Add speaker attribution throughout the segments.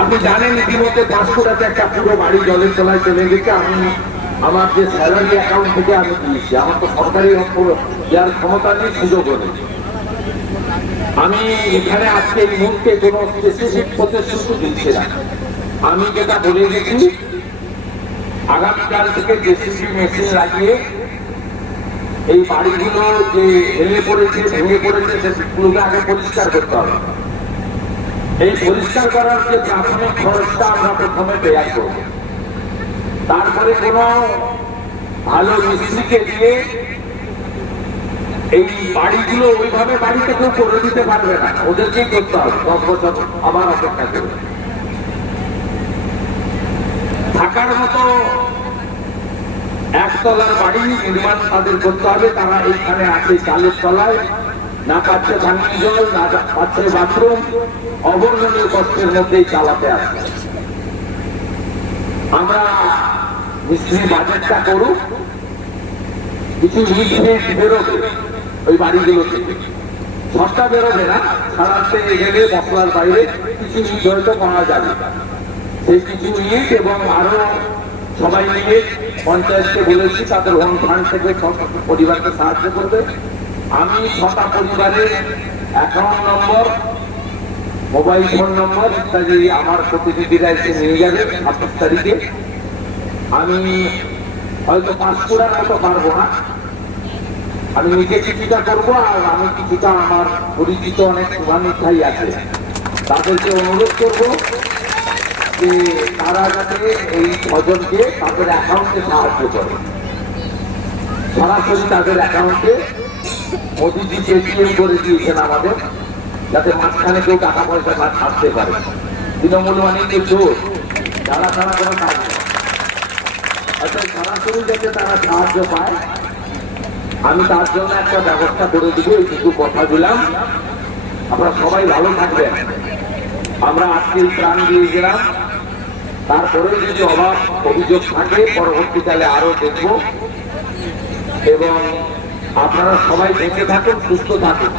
Speaker 1: আপনি জানেন ইতিমধ্যে পাঁচশোটাতে একটা পুরো বাড়ি জলের তলায় চলে গেছে। আমি আমার যে স্যালারি অ্যাকাউন্ট থেকে আমি দিয়েছি আমার তো সরকারি দেওয়ার ক্ষমতা নেই সুযোগ নেই। আমি এখানে আজকে এই মুহূর্তে কোনো স্পেসিফিক প্রতিশ্রুতি দিচ্ছি না। আমি যেটা বলে গেছি আগামীকাল থেকে জেসিবি মেশিন লাগিয়ে এই বাড়িগুলো যে ভেঙে পড়েছে ভেঙে পড়েছে সেগুলোকে আগে পরিষ্কার করতে হবে। এই পরিষ্কার করার যে প্রাথমিক খরচটা আমরা প্রথমে বেয়ার করব। তারপরে কোনো ভালো মিস্ত্রিকে দিয়ে এই বাড়িগুলো ওইভাবে বাড়িতে কেউ করে দিতে পারবে না। ওদেরকেই করতে হবে, দশ বছর আবার অপেক্ষা করবে থাকার মতো একতলার বাড়ি নির্মাণ তাদের করতে হবে, তারা এইখানে আছে চালের তলায়। না পাচ্ছে পানীয় জল, না পাচ্ছে বাথরুম, অবর্ণনীয় কষ্টের মধ্যেই চালাতে আসছে আমরা মিস্ত্রি বাজেটটা করুক, কিছু ইট বেরোবে ওই বাড়িগুলো থেকে। সস্তা বেরোবে না সারাতে গেলে মশলার বাইরে কিছু ইট হয়তো পাওয়া যাবে। সেই কিছু ইট এবং আরও সবাই মিলে পঞ্চায়েতকে বলেছি, তাদের হোম ফান্ড থেকে পরিবারকে সাহায্য করবে। আমি ছটা পরিবারের account number, mobile phone number ইত্যাদি আমার প্রতিনিধিরা এসে নিয়ে যাবে ছাব্বিশ তারিখে। আমি হয়তো পাঁচ কোড়ার মতো পারব না। আমি নিজে কিছুটা করব আর আমি কিছুটা আমার পরিচিত অনেক শুভানুধ্যায়ী আছে। তাদেরকে অনুরোধ করব যে তারা যাতে এই ছজনকে তাদের অ্যাকাউন্টে সাহায্য করে। সরাসরি তাদের অ্যাকাউন্টে মোদিজি পেটিএম করে দিয়েছেন আমাদের, যাতে মাঝখানে কেউ টাকা পয়সা না ছাড়তে পারে। তৃণমূল মানে যে জোর তারা কোনো কাজ আমি তার জন্য একটা ব্যবস্থা করে দিব, এইটুকু কথা দিলাম। আপনারা সবাই ভালো থাকবেন। আমরা আজকে প্রাণ দিয়ে গেলাম তারপরে যদি অভাব অভিযোগ থাকে, পরবর্তীকালে আরও দেখব। এবং আপনারা সবাই বেঁচে থাকুন, সুস্থ থাকুন।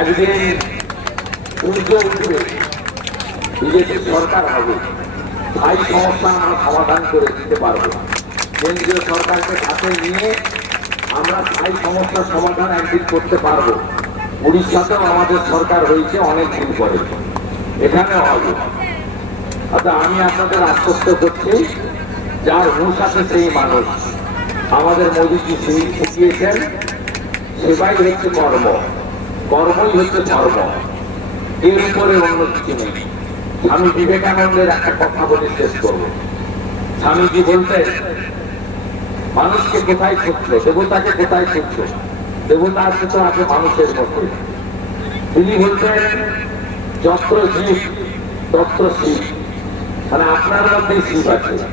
Speaker 1: একদিন সূর্য বিজেপি সরকার হবে। ভাই সমস্যা আমরা সমাধান করে দিতে পারব কেন্দ্রীয় সরকারকে সাথে নিয়ে আমরা স্থায়ী সমস্যার সমাধান একদিন করতে পারব। উড়িষ্যাতেও আমাদের সরকার হয়েছে অনেক দিন পরে। এখানেও হবে। অর্থাৎ আমি আপনাদের আশ্বস্ত করছি, যার হুঁশ আছে সেই মানুষ। আমাদের মোদীজি শিখিয়েছেন সেবাই হচ্ছে কর্ম। কর্মই হচ্ছে ধর্ম। এর উপরে অন্য কিছু নেই। স্বামী বিবেকানন্দের একটা কথা বলে শেষ করব। স্বামীজি বলতেন, মানুষকে কোথায় খুঁজছো? দেবতাকে কোথায় খুঁজছো? দেবতা আছে তো আছে মানুষের মধ্যে। তিনি বলতেন, যত্র জীব, তত্র শিব। মানে আপনার মধ্যেই শিব আছে।